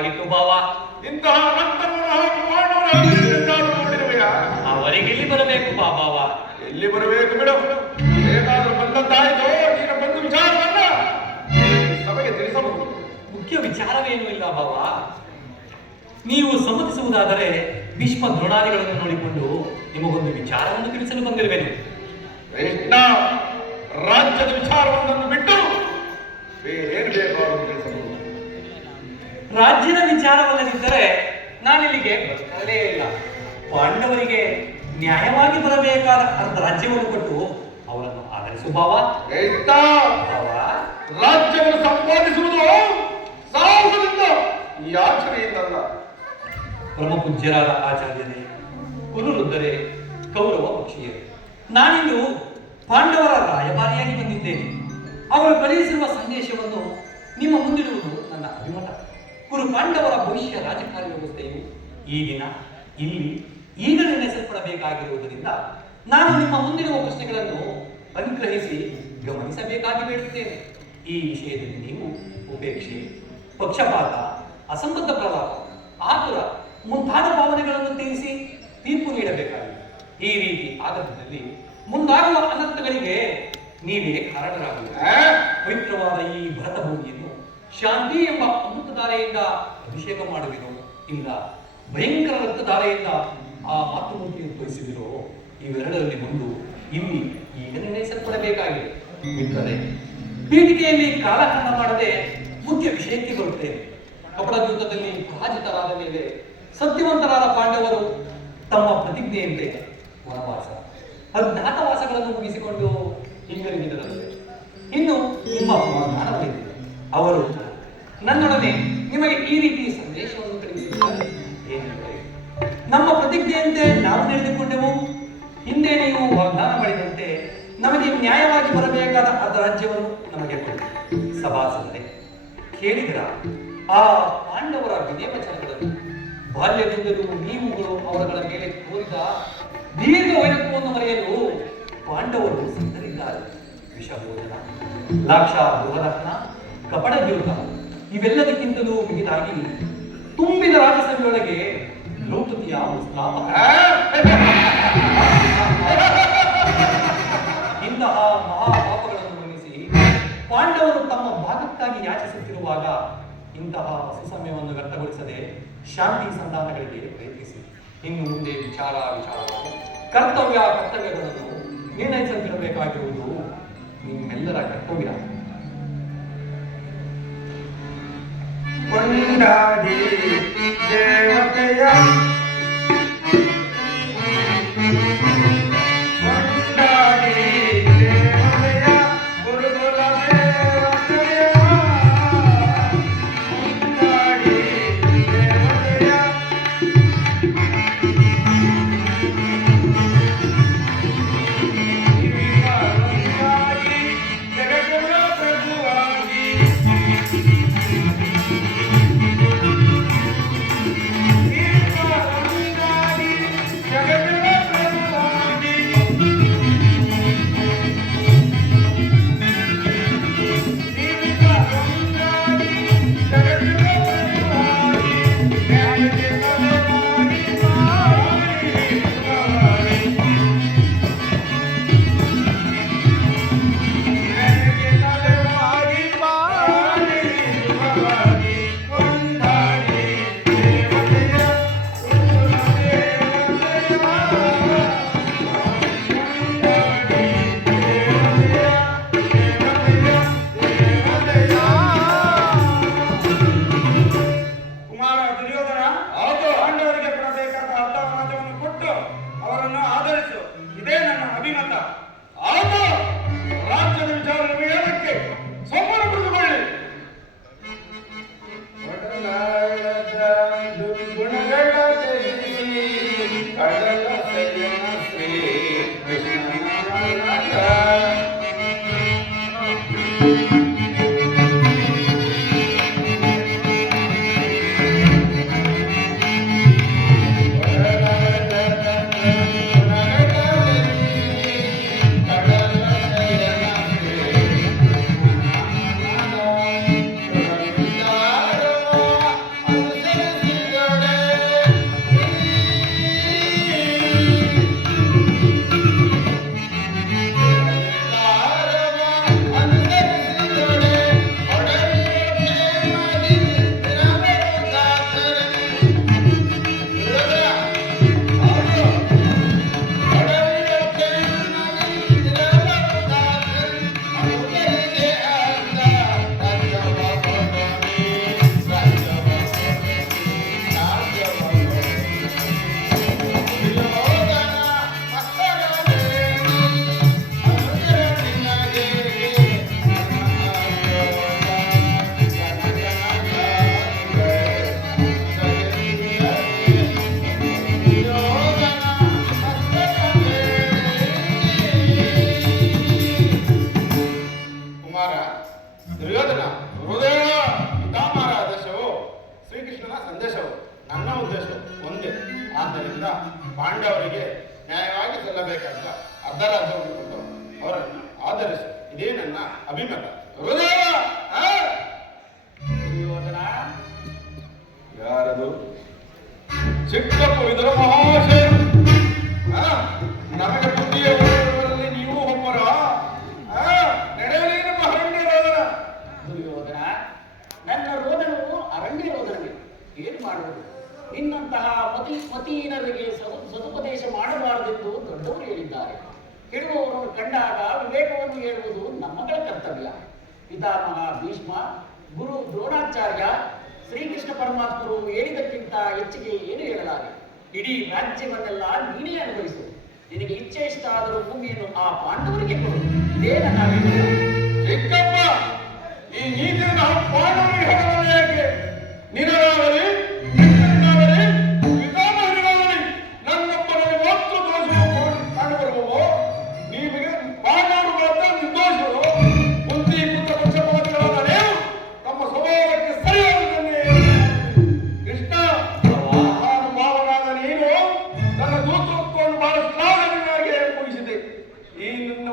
ಬೇಕಾಗಿತ್ತು ಬಾವ. ಇಂತಹ ಅವರಿಗೆಲ್ಲಿ ಬರಬೇಕು ಬಾಬಾವ? ಎಲ್ಲಿ ಬರಬೇಕು ಬಿಡು, ಏನಾದ್ರೂ ಬಂದದ್ದಾಯ್ತು. ನೀನು ಬಂದು ವಿಚಾರವನ್ನ ಸಭೆಗೆ ತಿಳಿಸಬಹುದು. ಮುಖ್ಯ ವಿಚಾರವೇನೂ ಇಲ್ಲ ಬಾವ. ನೀವು ಸಮ್ಮತಿಸುವುದಾದರೆ ಭೀಷ್ಮ ದ್ರೋಣಾದಿಗಳನ್ನು ನೋಡಿಕೊಂಡು ನಿಮಗೊಂದು ವಿಚಾರವನ್ನು ತಿಳಿಸಲು ಬಂದಿರುವೆನು. ಕೃಷ್ಣ, ರಾಜ್ಯದ ವಿಚಾರವನ್ನು ಬಿಟ್ಟು ಬೇರೇನು ಬೇಕಾದರೂ ತಿಳಿಸಬಹುದು. ರಾಜ್ಯದ ವಿಚಾರವಲ್ಲದಿದ್ದರೆ ನಾನಿಲ್ಲಿಗೆ ಬರಲೇ ಇಲ್ಲ. ಪಾಂಡವರಿಗೆ ನ್ಯಾಯವಾಗಿ ಬರಬೇಕಾದ ಅರ್ಧ ರಾಜ್ಯವನ್ನು ಕೊಟ್ಟು ಅವರನ್ನು ಆಧರಿಸು ಬಾವ. ರಾಜ್ಯವನ್ನು ಸಂಪಾದಿಸುವುದು ಸಾಹಸದಿಂದ, ಯಾಚನೆಯಿಂದಲ್ಲ. ಪರಮಪೂಜ್ಯರಾದ ಆಚಾರ್ಯರೇ, ಕುರುವೃದ್ಧರೇ, ಕೌರವ ಪಕ್ಷೀಯರೇ, ನಾನಿಂದು ಪಾಂಡವರ ರಾಯಭಾರಿಯಾಗಿ ಬಂದಿದ್ದೇನೆ. ಅವರು ಕಳುಹಿಸಿರುವ ಸಂದೇಶವನ್ನು ನಿಮ್ಮ ಮುಂದಿಡುವುದು ನನ್ನ ಅಭಿಮತ. ಕುರು ಪಾಂಡವರ ಭವಿಷ್ಯ ರಾಜಕಾರಿ ವ್ಯವಸ್ಥೆಯು ಈ ದಿನ ಇಲ್ಲಿ ಈಗ ನಿರ್ಣಯಿಸಲ್ಪಡಬೇಕಾಗಿರುವುದರಿಂದ ನಾನು ನಿಮ್ಮ ಮುಂದಿರುವ ಪ್ರಶ್ನೆಗಳನ್ನು ಅನುಗ್ರಹಿಸಿ ಗಮನಿಸಬೇಕಾಗಿ ಬೇಡುತ್ತೇನೆ. ಈ ವಿಷಯದಲ್ಲಿ ನೀವು ಉಪೇಕ್ಷೆ, ಪಕ್ಷಪಾತ, ಅಸಂಬದ್ಧ ಪ್ರಲಾಪ, ಆತುರ ಮುಂತಾದ ಭಾವನೆಗಳನ್ನು ತಿಳಿಸಿ ತೀರ್ಪು ನೀಡಬೇಕಾಗಿದೆ. ಈ ರೀತಿ ಆದದಲ್ಲಿ ಮುಂದಾಗುವ ಅನರ್ಥಗಳಿಗೆ ನೀವೇ ಕಾರಣರಾಗುವುದು. ಪವಿತ್ರವಾದ ಈ ಭರತ ಭೂಮಿಯನ್ನು ಶಾಂತಿ ಎಂಬ ಅಮೃತಧಾರೆಯಿಂದ ಅಭಿಷೇಕ ಮಾಡುವಿರೋ, ಇಲ್ಲ ಭಯಂಕರ ರಕ್ತಧಾರೆಯಿಂದ ಆ ಮಾತೃಮೂರ್ತಿಯನ್ನು ತೋರಿಸಿದಿರೋ, ಇವೆರಡರಲ್ಲಿ ಒಂದು ಇಲ್ಲಿ ಈಗ ನಿರ್ಣಯಿಸಲ್ಪಡಬೇಕಾಗಿದೆ. ಬಿಟ್ಟರೆ ಪೀಠಿಕೆಯಲ್ಲಿ ಕಾಲಹರಣ ಮಾಡದೆ ಮುಖ್ಯ ವಿಷಯಕ್ಕೆ ಬರುತ್ತೇನೆ. ಕಪಟ ಯುದ್ಧದಲ್ಲಿ ಪರಾಜಿತರಾದ ಮೇಲೆ ಸತ್ಯವಂತರಾದ ಪಾಂಡವರು ತಮ್ಮ ಪ್ರತಿಜ್ಞೆಯಂತೆ ವನವಾಸ, ಅಜ್ಞಾತವಾಸಗಳನ್ನು ಮುಗಿಸಿಕೊಂಡು ಹಿಂಗರಿಗಿದರಂತೆ. ಇನ್ನು ನಿಮ್ಮ ಜ್ಞಾನವೈದ್ಯ ಅವರು ನನ್ನೊಡನೆ ನಿಮಗೆ ಈ ರೀತಿ ಸಂದೇಶವನ್ನು ಕಳುಹಿಸಿದ್ದಾರೆ. ಏನೆಂದರೆ, ನಮ್ಮ ಪ್ರತಿಜ್ಞೆಯಂತೆ ನಾವು ನಡೆದುಕೊಂಡೆವು. ಹಿಂದೆ ನೀವು ವಾಗ್ದಾನ ಮಾಡಿದಂತೆ ನಮಗೆ ನ್ಯಾಯವಾಗಿ ಬರಬೇಕಾದ ಅರ್ಧ ರಾಜ್ಯವನ್ನು ನಮಗೆ ಕೊಡಿ. ಸಭಾಸದರೇ, ಕೇಳಿದಿರ ಆ ಪಾಂಡವರ ವಿನಯವಚನಗಳನ್ನು? ಬಾಲ್ಯದಿಂದಲೂ ನೀವುಗಳು ಅವರುಗಳ ಮೇಲೆ ತೋರಿದ ದೀರ್ಘ ವೈರತ್ವವನ್ನು ಮರೆಯಲು ಪಾಂಡವರು ಸಿದ್ಧರಿದ್ದಾರೆ. ವಿಷಭೋಜನ, ಲಾಕ್ಷ ಗೃಹರತ್ನ, ಕಪಟ ದ್ಯೂತ ಇವೆಲ್ಲದಕ್ಕಿಂತಲೂ ಮಿಗಿಲಾಗಿ ತುಂಬಿದ ರಾಜಸಭೆಯೊಳಗೆ ದ್ರೌಪದಿಯ ಇಂತಹ ಮಹಾಪಾಪಗಳನ್ನು ಗಮನಿಸಿ ಪಾಂಡವರು ತಮ್ಮ ಭಾಗಕ್ಕಾಗಿ ಯಾಚಿಸುತ್ತಿರುವಾಗ ಇಂತಹ ಸುಸಮಯವನ್ನು ವ್ಯರ್ಥಗೊಳಿಸದೆ ಶಾಂತಿ ಸಂಧಾನಗಳಿಗೆ ಪ್ರಯತ್ನಿಸಿ. ಇನ್ನು ಮುಂದೆ ವಿಚಾರ ಕರ್ತವ್ಯಗಳನ್ನು ನಿರ್ಣಯಿಸಲ್ಪಡಬೇಕಾಗಿರುವುದು ನಿಮ್ಮೆಲ್ಲರ ಕರ್ತವ್ಯ. ಕೊಂಡಾಡಿ ದೇವತೆಯ ಅವರಿಗೆ ನ್ಯಾಯವಾಗಿ ಸಲ್ಲಬೇಕಂತ ಅರ್ಧ ರಾಜ್ಯವನ್ನು ಕೊಟ್ಟು ಅವರನ್ನು ಆಧರಿಸಿ ಇದೇ ನನ್ನ ಅಭಿಮತ. ಗುರುದೇವ, ದುರ್ಯೋಧನ, ಯಾರದು? ಚಿಕ್ಕಪ್ಪ ವಿದುರ ಮಹಾಶಯರು. ನಮಗೆ ಬುದ್ಧಿಯವರಲ್ಲಿ ನೀವು ಒಬ್ಬರ ನಡೆಯಲಿ ನಮ್ಮ ಅರಣ್ಯ ರೋದನ. ದುರ್ಯೋಧನ, ನನ್ನ ರೋದನವು ಅರಣ್ಯ ರೋದನವೇ. ಏನು ಮಾಡುವುದು? ನಿನ್ನಂತಹ ಮತೀನರಿಗೆ ಸದುಪದೇಶ ಮಾಡಬಾರದೆಂದು ದೊಡ್ಡವರು ಹೇಳಿದ್ದಾರೆ. ಹೇಳುವವರನ್ನು ಕಂಡಾಗ ವಿವೇಕವನ್ನು ಹೇಳುವುದು ನಮ್ಮಗಳ ಕರ್ತವ್ಯ. ಪಿತಾಮಹ ಭೀಷ್ಮ, ಗುರು ದ್ರೋಣಾಚಾರ್ಯ, ಶ್ರೀಕೃಷ್ಣ ಪರಮಾತ್ಮರು ಹೇಳಿದಕ್ಕಿಂತ ಹೆಚ್ಚಿಗೆ ಏನು ಹೇಳಲಾರೆ. ಇಡೀ ರಾಜ್ಯವನ್ನೆಲ್ಲ ನೀನೇ ಅನುಭವಿಸು. ನಿನಗೆ ಇಚ್ಛೆ ಇಷ್ಟ ಆದರೂ ಭೂಮಿಯನ್ನು ಆ ಪಾಂಡವರಿಗೆ ಕೊಡು. ಇದೇ ನನ್ನ ಅಭಿಪ್ರಾಯ. ಚಿಕ್ಕಪ್ಪ, ಈ ನೀತಿಯನ್ನು ಪಾಂಡವರಿಗೆ ಹೇಳಲು ಯಾಕೆ? ನಿನಗಾಗಲಿ ಪಿತಾಮಹರಿಗಾಗಲಿ ನನ್ನೊಬ್ಬರಲ್ಲಿ ಮಾತ್ರ ದೋಷವು ಕಂಡುಬರುವವು. ನಿಮಗೆ ಪಾಂಡವರು ಮಾತ್ರ ನಿರ್ದೋಷರು. ಬುದ್ಧಿ ಪುತ್ರ ಪಕ್ಷಪಾತಿಗಳಾದ ನೀವು ತಮ್ಮ ಸ್ವಭಾವಕ್ಕೆ ಸರಿಯಾಗುತ್ತನ್ನೇ. ಕೃಷ್ಣ, ಭಾವನಾದ ನೀನು ನನ್ನ ದೂತತ್ವವನ್ನು ಬಹಳ ಶ್ಲಾಘನೀಯವಾಗಿ ಏರ್ಪಡಿಸಿದೆ. ಈ ನಿನ್ನ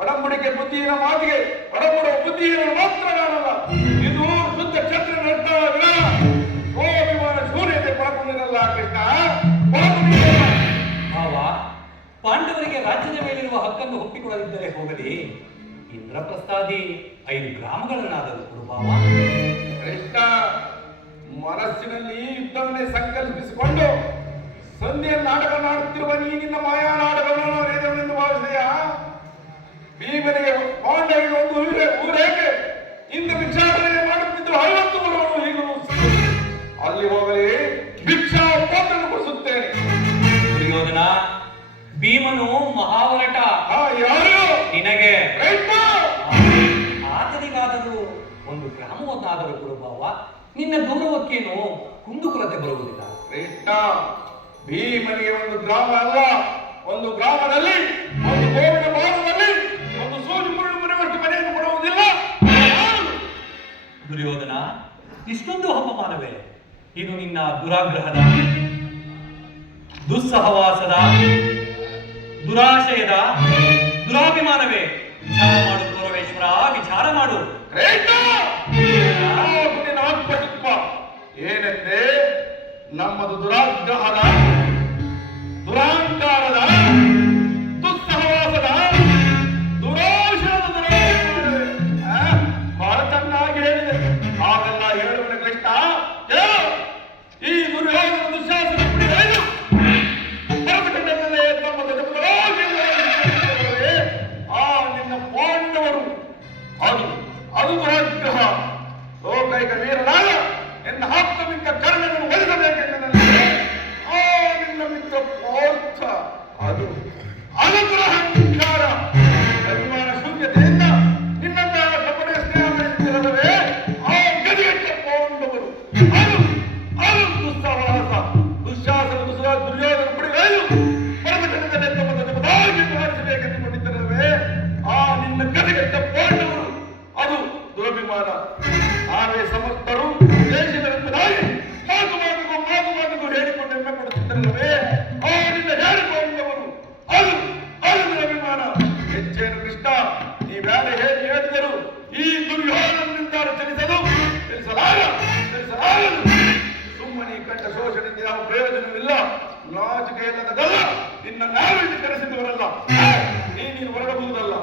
ಒಡಂಬಡಿಕೆ ಬುದ್ಧಿಯ ಮಾತಿಗೆ ಒಡಂಬಡುವ ಬುದ್ಧಿಯನ್ನು ಮಾತ್ರ ನಾನಲ್ಲ, ಇದು ಶುದ್ಧ ಕ್ಷತ್ರ ನಡ್ತಾಗ ಸೋಭಿಮಾನ ಶೂನ್ಯತೆ ಪಡಕೊಂಡಿರಲ್ಲ. ಕೃಷ್ಣ, ಪಡಕೊಂಡಿರಲ್ಲ. ಭಾವ, ಪಾಂಡವರಿಗೆ ರಾಜ್ಯದ ಮೇಲಿರುವ ಹಕ್ಕನ್ನು ಒಪ್ಪಿಕೊಳ್ಳದಿದ್ದರೆ ಹೋಗಲಿ, ಇಂದ್ರಪ್ರಸ್ಥಾದಿ 5 ಗ್ರಾಮಗಳನ್ನಾದರೂ ಕೊಡು ಭಾವ. ಕೃಷ್ಣ, ಮನಸ್ಸಿನಲ್ಲಿ ಯುದ್ಧವನ್ನೇ ಸಂಕಲ್ಪಿಸಿಕೊಂಡು ಸಂಧಿಯ ನಾಟಕನಾಡುತ್ತಿರುವ ನೀ ನಿನ್ನ ಮಾಯಾ ನಾಟಕವನ್ನು ಅರಿಯದವನೆಂದು ಭಾವಿಸಿದೆಯಾ? ಭೀಮನಿಗೆ ಪಾಂಡವರಿಗೆ ಒಂದು ಊರೇಕೆ ಇಂದು ಭಿಕ್ಷಾಟನೆ ಮಾಡುತ್ತಿದ್ದು 50 ಬರುವನು ಈಗಲೂ ಅಲ್ಲಿ ಹೋಗಲಿ, ಭಿಕ್ಷಾ ಪಾತ್ರನ್ನು ಕೊಡಿಸುತ್ತೇನೆ. ದುರ್ಯೋಧನ, ಭೀಮನು ಮಹಾವರಟ. ಯಾರು? ನಿನಗೆ ಕೃಷ್ಣ, ಆತನಿಗಾದರೂ ಒಂದು ಗ್ರಾಮವನ್ನಾದರೂ ಕೊಡು ಭಾವ. ನಿನ್ನ ಗೌರವಕ್ಕೇನು ಕುಂದುಕೊರತೆ ಬರುವುದಿಲ್ಲ. ಕೃಷ್ಣ, ಭೀಮನಿಗೆ ಒಂದು ಗ್ರಾಮ ಅಲ್ಲ, ಒಂದು ಗ್ರಾಮದಲ್ಲಿ ಒಂದು ಗೋವಿನ ಭಾಗದಲ್ಲಿ ಒಂದು ಸೂಜಿ ಮುಳ್ಳು ಮನೆವಷ್ಟು ಮನೆಯನ್ನು ಕೊಡುವುದಿಲ್ಲ. ದುರ್ಯೋಧನ, ಇಷ್ಟೊಂದು ಅಪಮಾನವೇ? ಇದು ನಿನ್ನ ದುರಾಗ್ರಹದ, ದುಸ್ಸಹವಾಸದ, ದುರಾಶಯದ, ದುರಾಭಿಮಾನವೇ? ವಿಚಾರ ಮಾಡು ಗೌರವೇಶ್ವರ, ವಿಚಾರ ಮಾಡು. ಏನೆಂದ್ರೆ ನಮ್ಮದು ದುರಾಗ್ರಹದ, ದುರಾಂಕಾರದ, ದುಸ್ಸಹವಾಸದ, ದುರಾಶಯದ ದುರಾಭಿಮಾನವೇ. ಬಹಳ ಚೆನ್ನಾಗಿ ಹೇಳಿದೆ. ಹಾಗೆಲ್ಲ ಹೇಳುವನ ಕೃಷ್ಣ. ಈ ದುರ್ಯೋಧನ ದುಶ್ಯಾಸನ ಪುಡಿಗಳು ಆ ನಿನ್ನ ಪಾಂಡವರು, ಅದು ದುರಾಗ್ರಹ. ಲೋಕೈಕ ವೀರನಾದ ಎನ್ನ ಆತ್ಮಮಿಕ್ಕ ಕರ್ಣನನ್ನು ಒಲಿಸಬೇಕೆಂದರೆ ಆ ನಿನ್ನ ಮಿತ್ರ ಪಾರ್ಥ, ಅದು ದುರಹಂಕಾರ. ಅಭಿಮಾನ ಶೂನ್ಯತೆಯಿಂದ ನಿನ್ನಂತಹ ಕಪಟ ಸ್ನೇಹ ಬೆಳೆಸುತ್ತಿರಲವೇ ಆ ಗದಿಗೆಟ್ಟ ಪಾಂಡವರು. ಅದು ದುಸ್ಸಹವಾಸ, ದುಶ್ಯಾಸನ, ದುರ್ಯೋಧನ ಪುಡಿಗಳು ಪರಮಚಂದ್ರನೇ ಹಾರಿಸಬೇಕೆಂದುಕೊಂಡಿದ್ದರವೇ ಆ ನಿನ್ನ ಗದಿಗೆಟ್ಟ ಪಾಂಡವರು. ಅದು ದುರಭಿಮಾನ. ನಾವೇ ಸಮರ್ಥರು, ದೇಶಗಳೆಂಬುದಾಗಿ ಮಾತು ಹೇಳಿಕೊಂಡು ಹೆಮ್ಮೆ ಪಡುತ್ತಿದ್ದರಲ್ಲವೇ ಆ ನಿನ್ನ ಹೇಳಿಕೊಂಡವರು. ಅದು ದುರಭಿಮಾನ. ಹೆಚ್ಚೇನು ಕೃಷ್ಣ, ನೀವ್ಯಾರೇ ಹೇಳಿದರು ಈ ದುರ್ಯೋಧನ ನಿರ್ಧಾರ ಚಲಿಸಲಾಗದು. ಸುಮ್ಮನೆ ಕಂಡ ಶೋಷಣೆಯಿಂದ ಯಾವ ಪ್ರಯೋಜನವಿಲ್ಲ. ನಾಚಿಕೆ ಇಲ್ಲದ ಗಲ್ಲ ನಿನ್ನ ನಾವಿಲ್ಲಿ ಕರೆಸಿದವರಲ್ಲ. ನೀನು ಹೊರಡಬಹುದಲ್ಲ.